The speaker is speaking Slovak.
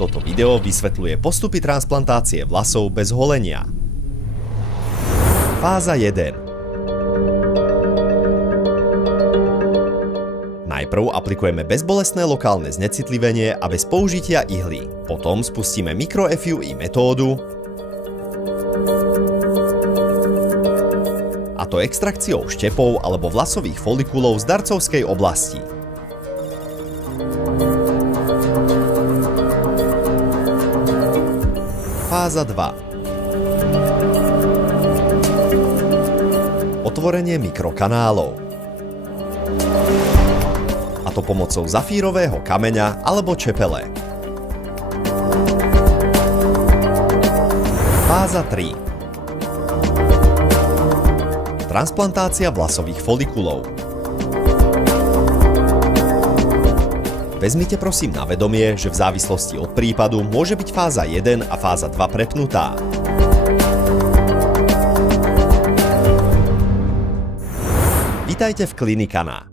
Toto video vysvetľuje postupy transplantácie vlasov bez holenia. Fáza 1. Najprv aplikujeme bezbolestné lokálne znecitlivenie a bez použitia ihly. Potom spustíme micro-FUI metódu, a to extrakciou štepov alebo vlasových folikulov z darcovskej oblasti. Fáza 2. Otvorenie mikrokanálov. A to pomocou zafírového kameňa alebo čepele. Fáza 3. Transplantácia vlasových folikulov. Vezmite prosím na vedomie, že v závislosti od prípadu môže byť fáza 1 a fáza 2 prepnutá. Vitajte v Klinikana.